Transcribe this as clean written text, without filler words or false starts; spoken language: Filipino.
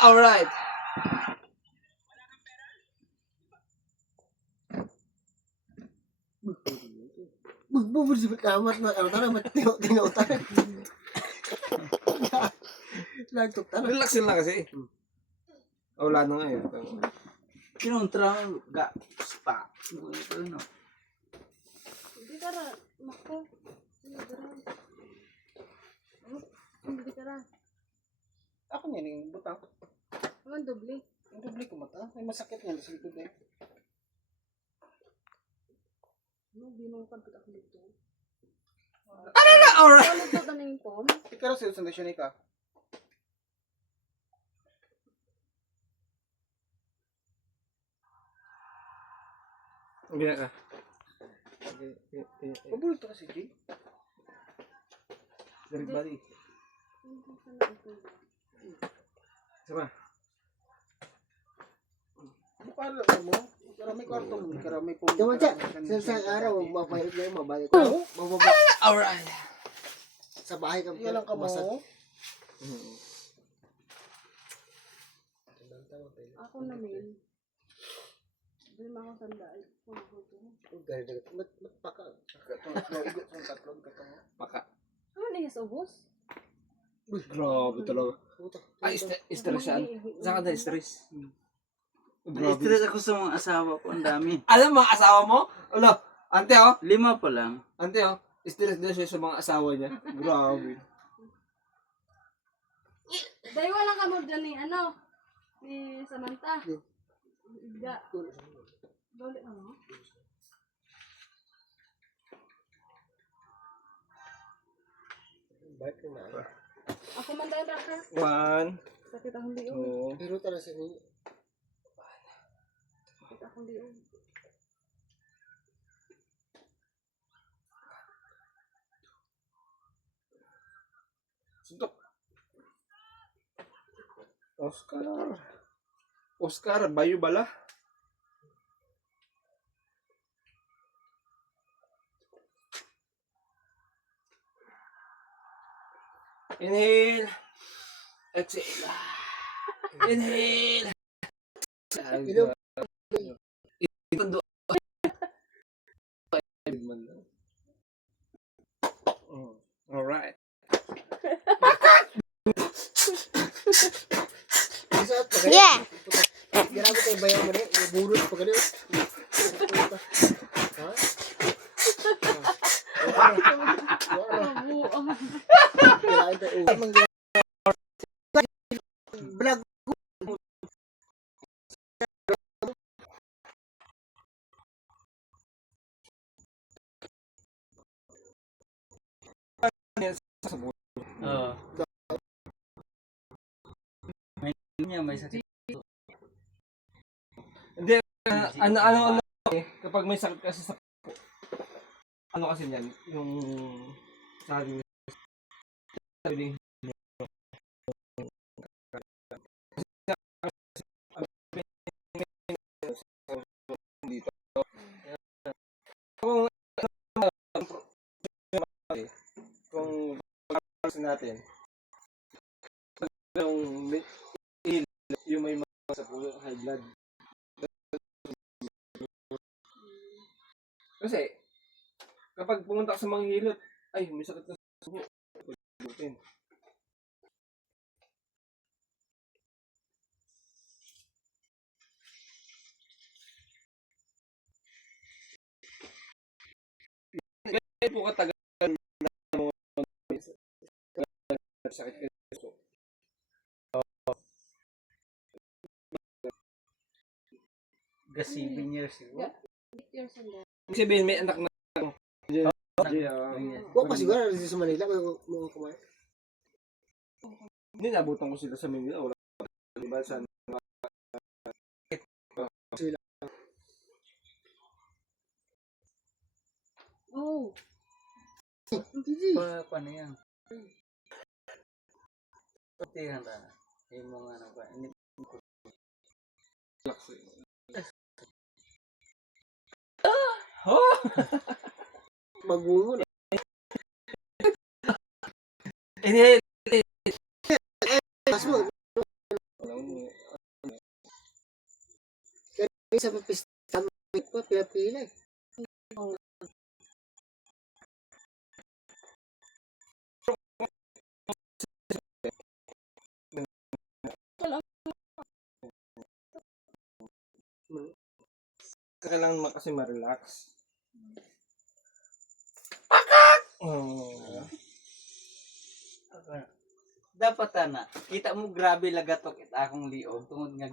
Alright. Bubusibot amat na ano tara tinautan. Lagtok tara. Relax lang kasi. Wala na ngayon. Kinontra mo ga spa. No. Hindi tara. Mako. Hindi tara. Ako niya ning butang. Ang doble. Ang doble ko mata. Ay masakit nga sa likod eh. Ano binungkad ko ako dito? Ano na? Alright. Ano to taning pom? Ikaw sa sandasyon ka. Gina ka. Pabulto ka si Jay. Dari bali. Sama. Bukala mo. Karami kwarto mo. Karami po. Tama siya. Sa araw, mabayad na yung mabayad. Mababa. Alright. Sa bahay ka. Yan lang ka mo. Ako na main. Hindi mo ako sandal. Paka. Maka. Ano na yung ubos? Grabe talaga. Ay, stress saan? Saan ka na stress? Grabe. Stress ako sa mga asawa ko, ang dami. Alam mga asawa mo? Ano? Ante oh. 5 pa lang. Ante oh. Stress din siya sa mga asawa niya. Grabe. Dahil walang kamo dyan ni ano? Ni Samantha. Iga. Balik ano? Baik na. Ako man tayo raka. 1, Sakit akong liog. 2, Pero tara sa inyo. Sakit akong liog. Suntok. Oscar, bayo bala. Inhale. Exhale. Inhale. Inom. Itundo. Alright. Isa't pagani. Yeah. Grabe tayo bayaw mo rin. Burot pagani. Ha? Kailangan tayo. Vlog. Oo. May sakit. Hindi, ano, kapag may sakit kasi sa ano kasi niyan, yung sabi dito. Kung pag-asin natin, yung may mga sa puso, high blood. Kasi, kapag pumunta ka sa mga hilot, ay, may sakit ka sa subo. Pagbutin. Kaya po katagal na mga sakit ka sa subo. Ga 7 years siguro. 8 years old. Ibig sabihin, may anak na Huwag pa siguro dito sa Manila. Mga kumain. Hindi, nabutan ko sila sa Manila. Wala. Diba, sa Oh. Paano yan? Patihan na. Yung mga ano ba? Oh! Magungo na. Inhale. Mas mo. sa pista po, pila-pila. Kailangan naman kasi ma-relax. Oh. Dapat ana, kita mo grabe lagatok it akong liog tungod nga